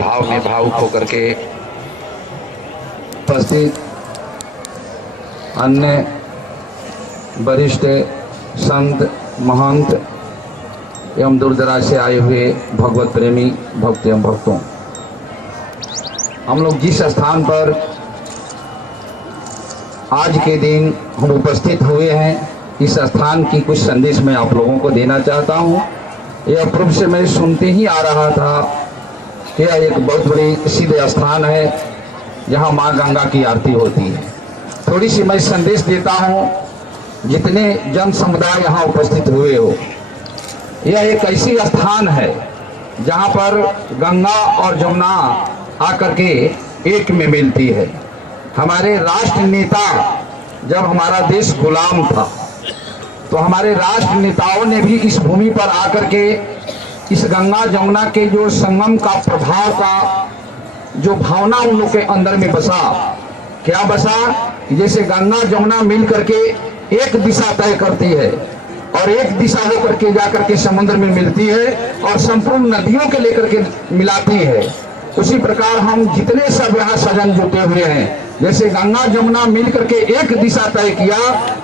भाव में भावुक होकर के उपस्थित अन्य वरिष्ठ संत महंत एवं दूर दराज से आए हुए भगवत प्रेमी भक्त एवं भक्तों, हम लोग जिस स्थान पर आज के दिन हम उपस्थित हुए हैं, इस स्थान की कुछ संदेश मैं आप लोगों को देना चाहता हूँ। यह पूर्व से मैं सुनते ही आ रहा था, यह एक बहुत बड़ी सिद्ध स्थान है जहाँ माँ गंगा की आरती होती है। थोड़ी सी मैं संदेश देता हूँ, जितने जन समुदाय यहाँ उपस्थित हुए हो, यह एक ऐसी स्थान है जहाँ पर गंगा और जमुना आकर के एक में मिलती है। हमारे राष्ट्र नेता, जब हमारा देश गुलाम था तो हमारे राष्ट्र नेताओं ने भी इस भूमि पर आकर के इस गंगा जमुना के जो संगम का प्रभाव का जो भावना उन लोग के अंदर में बसा, क्या बसा, जैसे गंगा जमुना मिल करके एक दिशा तय करती है और एक दिशा होकर के जाकर के समुद्र में मिलती है और संपूर्ण नदियों के लेकर के मिलाती है। उसी प्रकार हम जितने सब यहाँ सजन जुटे हुए हैं, जैसे गंगा जमुना मिल करके एक दिशा तय किया,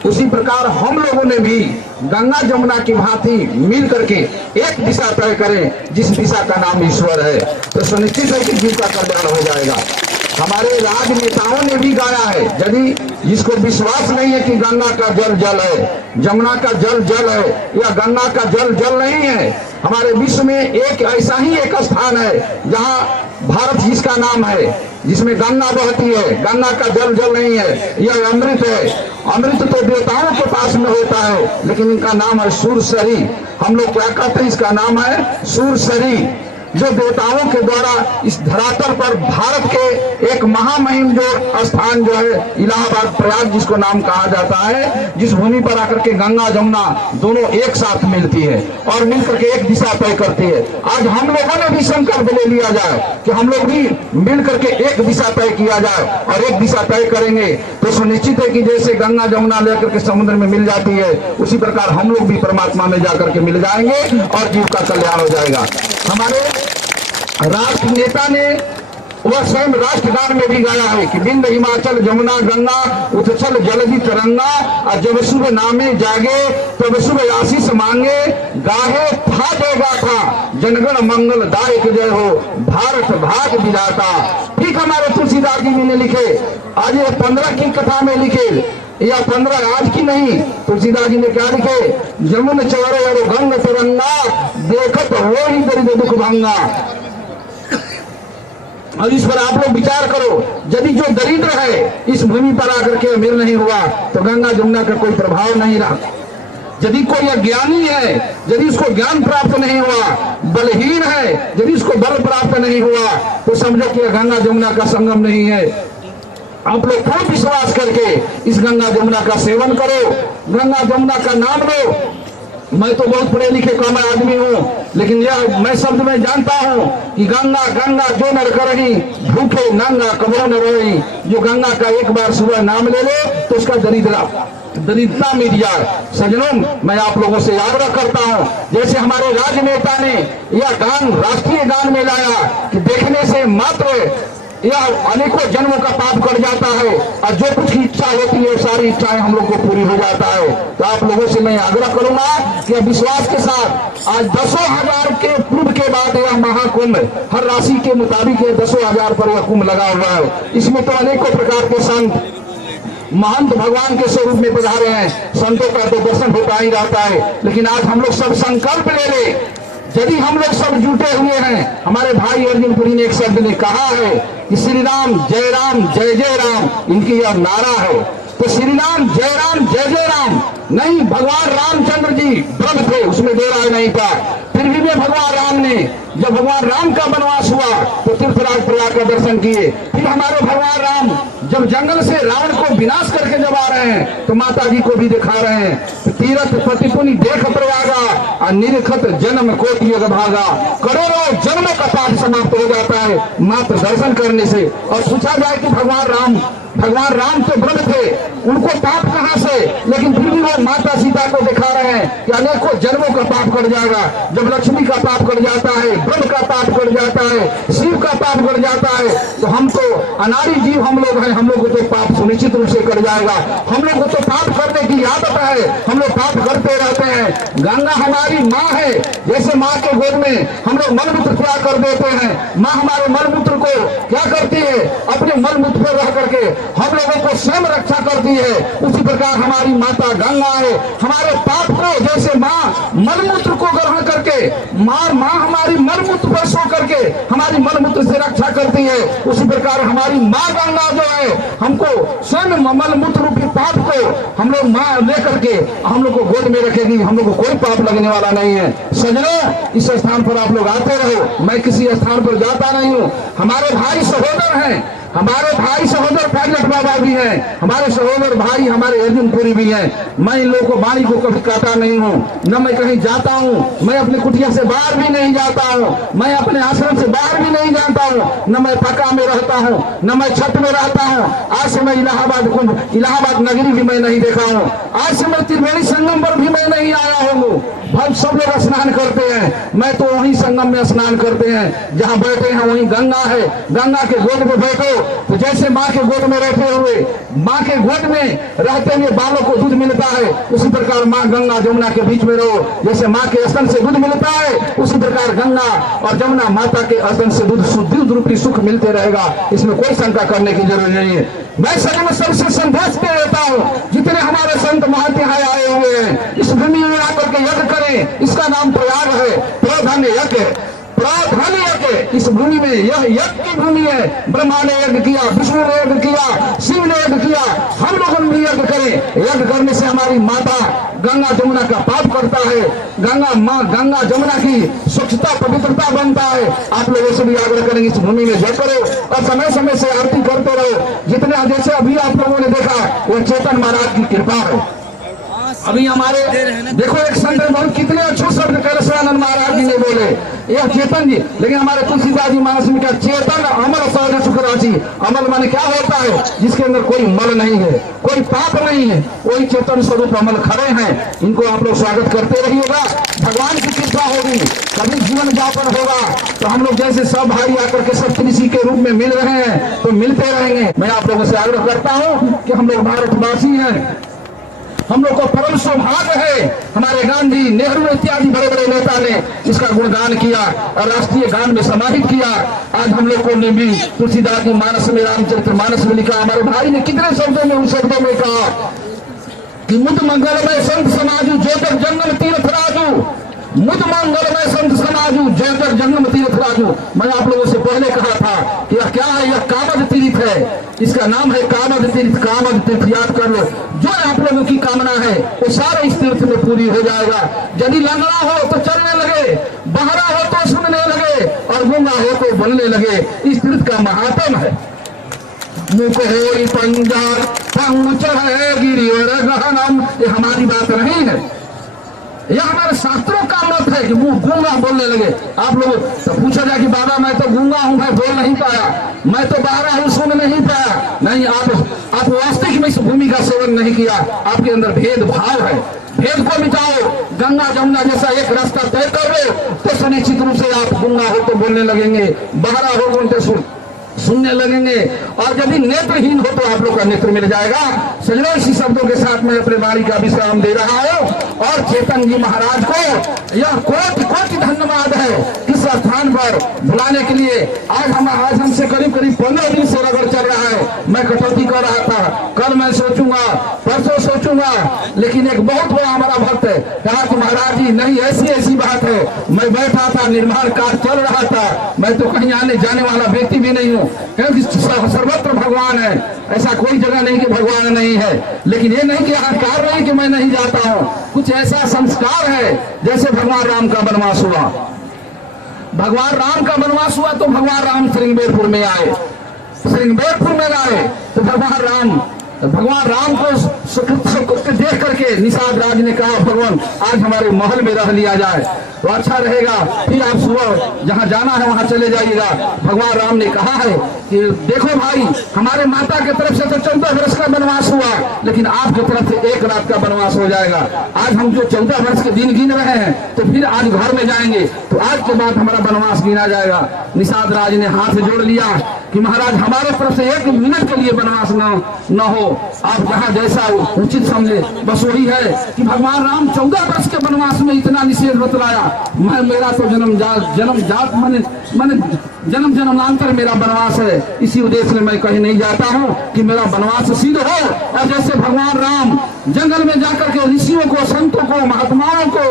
उसी प्रकार हम लोगों ने भी गंगा जमुना की भांति मिल करके एक दिशा तय करें, जिस दिशा का नाम ईश्वर है, तो सुनिश्चित है कि जीव का कल्याण हो जाएगा। हमारे राजनेताओं ने भी गाया है, यदि जिसको विश्वास नहीं है कि गंगा का जल जल है, जमुना का जल जल है या गंगा का जल जल नहीं है, हमारे विश्व में एक ऐसा ही एक स्थान है जहाँ भारत जिसका नाम है, जिसमें गंगा बहती है, गंगा का जल जल नहीं है, यह अमृत है। अमृत तो देवताओं के पास में होता है, लेकिन इनका नाम है सूरसरी। हम लोग क्या कहते हैं, इसका नाम है सूरसरी, जो देवताओं के द्वारा इस धरातल पर भारत के एक महामहिम जो स्थान जो है इलाहाबाद प्रयाग जिसको नाम कहा जाता है, जिस भूमि पर आकर के गंगा जमुना दोनों एक साथ मिलती है और मिलकर के एक दिशा तय करती है। आज हम लोगों ने भी संकल्प ले लिया जाए कि हम लोग भी मिल करके एक दिशा तय किया जाए और एक दिशा तय करेंगे तो सुनिश्चित है कि जैसे गंगा जमुना लेकर के समुद्र में मिल जाती है, उसी प्रकार हम लोग भी परमात्मा में जाकर के मिल जाएंगे और जीव का कल्याण हो जाएगा। हमारे राष्ट्र नेता ने वह स्वयं राष्ट्रगान में भी गाया है कि बिंद हिमाचल जमुना गंगा उथछल जलधि तरंगा, और जब सुबह नामे जागे तब सुबह आशीष मांगे, गाहे था देगा था जनगण मंगल दायक जय हो, भारत भाग विधाता। ठीक हमारे तुलसीदास जी ने लिखे, आज ये 15 की कथा में लिखे, या 15 आज की नहीं, तुलसीदास जी ने क्या लिखे, जमुन चौरे और गंग तिरंगा, देखत हो ही दरिद्र दुख भंगा। और इस पर आप लोग विचार करो, यदि जो दरिद्र है इस भूमि पर आकर के अमीर नहीं हुआ तो गंगा जमुना का कोई प्रभाव नहीं रहा। यदि कोई अज्ञानी है, यदि उसको ज्ञान प्राप्त नहीं हुआ, बलहीन है, यदि उसको बल प्राप्त नहीं हुआ, तो समझो कि गंगा जमुना का संगम नहीं है। आप लोग खूब विश्वास करके इस गंगा जमुना का सेवन करो, गंगा जमुना का नाम लो। मैं तो बहुत पढ़े लिखे कम आदमी हूँ, लेकिन यह मैं शब्द में जानता हूँ कि गंगा गंगा जो नर करही, भूखे नंगा कबो न रही। जो गंगा का एक बार सुबह नाम ले ले तो उसका दरिद्रता मिट जाए। सजनों, मैं आप लोगों से आग्रह करता हूँ, जैसे हमारे राजनेता ने यह गान राष्ट्रीय गान में लाया कि देखने से मात्र यह अनेकों जन्मों का पाप कर जाता है और जो कुछ की इच्छा होती है सारी इच्छाएं हम लोग को पूरी हो जाता है। तो आप लोगों से मैं आग्रह करूंगा कि विश्वास के साथ आज 10,000 के पूर्व के बाद यह महाकुंभ हर राशि के मुताबिक 10,000 पर यह कुंभ लगा हुआ है। इसमें तो अनेकों प्रकार के संत महंत भगवान के स्वरूप में पधारे हैं, संतों का तो दर्शन होता ही रहता है। लेकिन आज हम लोग सब संकल्प ले ले, यदि हम लोग सब जुटे हुए हैं, हमारे भाई अर्जुन पुरी ने एक शब्द ने कहा है कि श्री राम जय जय राम, इनकी यह नारा है। तो श्री राम जय राम नहीं, भगवान रामचंद्र जी ब्रह्म थे, उसमें दो राय नहीं था। फिर भी भगवान राम ने, जब भगवान राम का वनवास हुआ तो तीर्थराज प्रयाग का दर्शन किए। फिर हमारे भगवान राम जब जंगल से रावण को विनाश करके जब आ रहे हैं तो माता जी को भी दिखा रहे हैं। तीरथ प्रतिपुनि देख प्रयागा और निरखत जन्म कोटि योग भागा। करोड़ों जन्मों का पाठ समाप्त हो जाता है मात्र दर्शन करने से। और पूछा जाए कि भगवान राम तो ब्रह्म थे, उनको पाप कहां से, लेकिन फिर भी वो माता सीता को दिखा रहे हैं कि अनेकों जन्मों का पाप कट जाएगा। जब लक्ष्मी का पाप कट जाता है, ब्रह्म का पाप कर जाता है, शिव का पाप कर जाता है, तो हम तो अनाड़ी जीव हम लोग हैं, हम लोग को तो पाप सुनिश्चित रूप से कर जाएगा। हम लोग को तो पाप करने की आदत है, हम लोग पाप करते रहते हैं। गंगा हमारी माँ है, जैसे माँ के गोद में हम लोग मलमूत्र क्या कर देते हैं, माँ हमारे मलमूत्र को क्या करती है, अपने मलमूत्र पर रह करके हम लोगों को स्वयं रक्षा करती है। उसी प्रकार हमारी माता गंगा है, हमारे पाप को जैसे माँ मलमूत्र को ग्रहण करके माँ हमारी मलमूत्र पर सो करके हमारी मलमूत्र से रक्षा करती है, उसी प्रकार हमारी माँ गंगा जो है हमको स्वयं मलमूत्र रूपी पाप को हम लोग माँ लेकर के हम लोग को गोद में रखेगी, हम लोग को कोई पाप लगने वाला नहीं है। सजनो, इस स्थान पर आप लोग आते रहो, मैं किसी स्थान पर जाता नहीं हूँ। हमारे भाई सहोदर हैं, हमारे भाई सहोदर पायलट बाबा भी हैं, हमारे सहोदर भाई हमारे अर्जुनपुरी भी हैं। मैं इन लोगों को वाणी को कभी काटा नहीं हूँ, न मैं कहीं जाता हूँ, मैं अपनी कुटिया से बाहर भी नहीं जाता हूँ, मैं अपने आश्रम से बाहर भी नहीं जाता हूँ, न मैं पक्का में रहता हूँ, न मैं छत में रहता हूँ। आज से मैं इलाहाबाद नगरी भी मैं नहीं देखा हूँ, आज से मैं त्रिवेणी संगम पर भी मैं नहीं आया हूँ। भाई सब लोग स्नान करते हैं, मैं तो वहीं संगम में स्नान करते हैं, जहाँ बैठे हैं वहीं गंगा है, गंगा के गोद में बैठो तो जैसे माँ के गोद में रहते हुए, माँ के गोद में रहते हुए बालों को दूध मिलता है, उसी प्रकार माँ गंगा जमुना के बीच में रहो। जैसे माँ के स्तन से दूध मिलता है, उसी प्रकार गंगा और जमुना माता के स्तन से दूध रूपी सुख मिलते रहेगा, इसमें कोई शंका करने की जरूरत नहीं है। मैं सजन सबसे संदेश दे देता हूँ, जितने हमारे संत महंत यहाँ आए हुए हैं, इस भूमि में आकर के यज्ञ करें, इसका नाम प्रयाग है, प्रधान्य यज्ञ है, प्राधान्य यज्ञ। इस भूमि में यह यज्ञ की भूमि है, ब्रह्मा ने यज्ञ किया, विष्णु ने यज्ञ किया, शिव ने यज्ञ किया, हम लोग भी यज्ञ करें। यज्ञ करने से हमारी माता गंगा जमुना का पाप करता है, गंगा जमुना की स्वच्छता पवित्रता बनता है। आप लोगों से भी आग्रह करेंगे इस भूमि में जय करो और समय समय से आरती करते रहो। जितने जैसे अभी आप लोगों ने देखा वो चेतन महाराज की कृपा है। अभी हमारे देखो एक संत बहुत कितने अच्छे शब्द कैलाशानंद महाराज जी ने बोले, यह चेतन जी, लेकिन हमारे तुलसीदास जी मानस में क्या चेतन अमल सहज सुख राशि। अमल माने क्या होता है, जिसके अंदर कोई मल नहीं है, कोई पाप नहीं है, वही चेतन स्वरूप अमल खड़े हैं। इनको आप लोग स्वागत करते रहिएगा, भगवान की कृपा होगी, कभी जीवन यापन होगा तो हम लोग जैसे सब भाई आकर के सब कृषि के रूप में मिल रहे हैं तो मिलते रहेंगे। मैं आप लोगों से आग्रह करता हूँ कि हम लोग भारतवासी हैं, हम लोग को परम सौभाग्य है, हमारे गांधी, नेहरू इत्यादि बड़े बड़े नेता ने इसका गुणगान किया और राष्ट्रीय गान में समाहित किया। आज हम लोग को ने भी तुलसीदास जी मानस में, रामचरित्र मानस में लिखा, हमारे भाई ने कितने शब्दों में उन शब्दों में कहा कि मुद मंगलमय संत समाजू जो तक जन्म तीर्थ राजू, मुद मंगलमय संत समाजू जो तक जन्म तीर्थ राजू। मैं आप लोगों से पहले कहा था कि यह क्या है, यह कामद तीर्थ है, इसका नाम है कामद तीर्थ। कामद तीर्थ याद कर लो, जो आप लोगों की कामना है वो सारे इस तीर्थ में पूरी हो जाएगा। यदि लंगड़ा हो तो चलने लगे, बहरा हो तो सुनने लगे और गूंगा हो तो बोलने लगे। इस तीर्थ का महात्म है। मुख हो पंजार पंग चढ़े गिरिवर गहनम, ये हमारी बात नहीं है, यह हमारे शास्त्रों का मत है कि मुंह गूंगा बोलने लगे। आप लोग तो पूछा जाए कि बाबा मैं तो गूंगा हूं, मैं बोल नहीं पाया, मैं तो बहरा हूं, सुन नहीं पाया। नहीं, आप वास्तविक में इस भूमि का सेवन नहीं किया, आपके अंदर भेदभाव है। भेद को मिटाओ, गंगा जमुना जैसा एक रास्ता तय करो तो सुनिश्चित रूप से आप गूंगा हो तो बोलने लगेंगे, बहरा हो तो सुनने लगेंगे, और यदि नेत्रहीन हो तो आप लोग का नेत्र मिल जाएगा। सजनो, इसी शब्दों के साथ मैं अपने वाणी का विश्राम दे रहा हूँ और चेतन जी महाराज को यह कोटि कोटि धन्यवाद है इस स्थान पर बुलाने के लिए। आज हमसे करीब 15 दिन से रगड़ चल रहा है। मैं कटौती कर रहा था, कल मैं सोचूंगा, परसों सोचूंगा, लेकिन एक बहुत बड़ा हमारा भक्त है कहा कि महाराज जी नहीं, ऐसी बात है। मैं बैठा था, निर्माण कार्य चल रहा था, मैं तो कहीं आने जाने वाला व्यक्ति भी नहीं हूँ, क्योंकि सर्वत्र भगवान है, ऐसा कोई जगह नहीं कि भगवान नहीं है। लेकिन ये नहीं कि अहंकार नहीं कि मैं नहीं जाता हूँ, कुछ ऐसा संस्कार है जैसे भगवान राम का वनवास हुआ। भगवान राम का वनवास हुआ तो भगवान राम श्रृंगेरपुर में आए, श्रृंगेरपुर में आए तो भगवान राम को सबको देख करके निषाद राज ने कहा भगवान आज हमारे महल में रह लिया जाए तो अच्छा रहेगा, फिर आप सुबह जहाँ जाना है वहाँ चले जाइएगा। भगवान राम ने कहा है कि देखो भाई, हमारे माता की तरफ से तो 14 वर्ष का वनवास हुआ, लेकिन आपकी तरफ से 1 रात का वनवास हो जाएगा। आज हम जो 14 वर्ष के दिन गिन रहे हैं तो फिर आज घर में जाएंगे तो आज के बाद हमारा वनवास गिना जाएगा। निषाद राज ने हाथ जोड़ लिया कि महाराज हमारे तरफ से 1 मिनट के लिए वनवास न हो, आप जहाँ जैसा उचित समझे। बस वही है कि भगवान राम 14 वर्ष के वनवास में इतना निषेध बतलाया, मेरा तो जन्म जन्मांतर मेरा वनवास है, इसी उद्देश्य में मैं कहीं नहीं जाता हूँ कि मेरा वनवास सिद्ध हो। और जैसे भगवान राम जंगल में जाकर के ऋषियों को, संतों को, महात्माओं को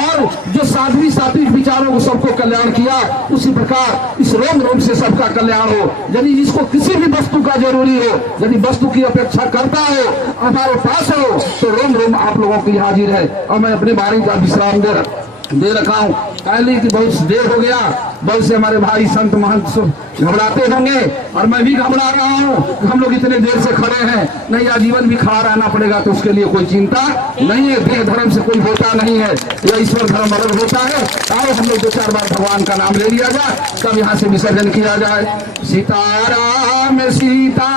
और जो साध्वी सात्विक विचारों को सबको कल्याण किया, उसी प्रकार इस रोम रोम से सबका कल्याण हो। यदि इसको किसी भी वस्तु का जरूरी हो, यदि वस्तु की अपेक्षा करता हो, हमारे पास हो, तो रोम रोम आप लोगों की हाजिर है। और मैं अपने बारी का विश्राम दे रखा हूँ। पहले की बहुत देर हो गया, बहुत से हमारे भाई संत महंत घबराते होंगे और मैं भी घबरा रहा हूँ। हम लोग इतने देर से खड़े हैं, नहीं आजीवन भी खड़ा रहना पड़ेगा तो उसके लिए कोई चिंता नहीं है। देह धर्म से कोई होता नहीं है, यह ईश्वर धर्म अलग होता है। और हम लोग 2-4 बार भगवान का नाम ले लिया जाए, तब यहाँ से विसर्जन किया जाए। सीताराम सीता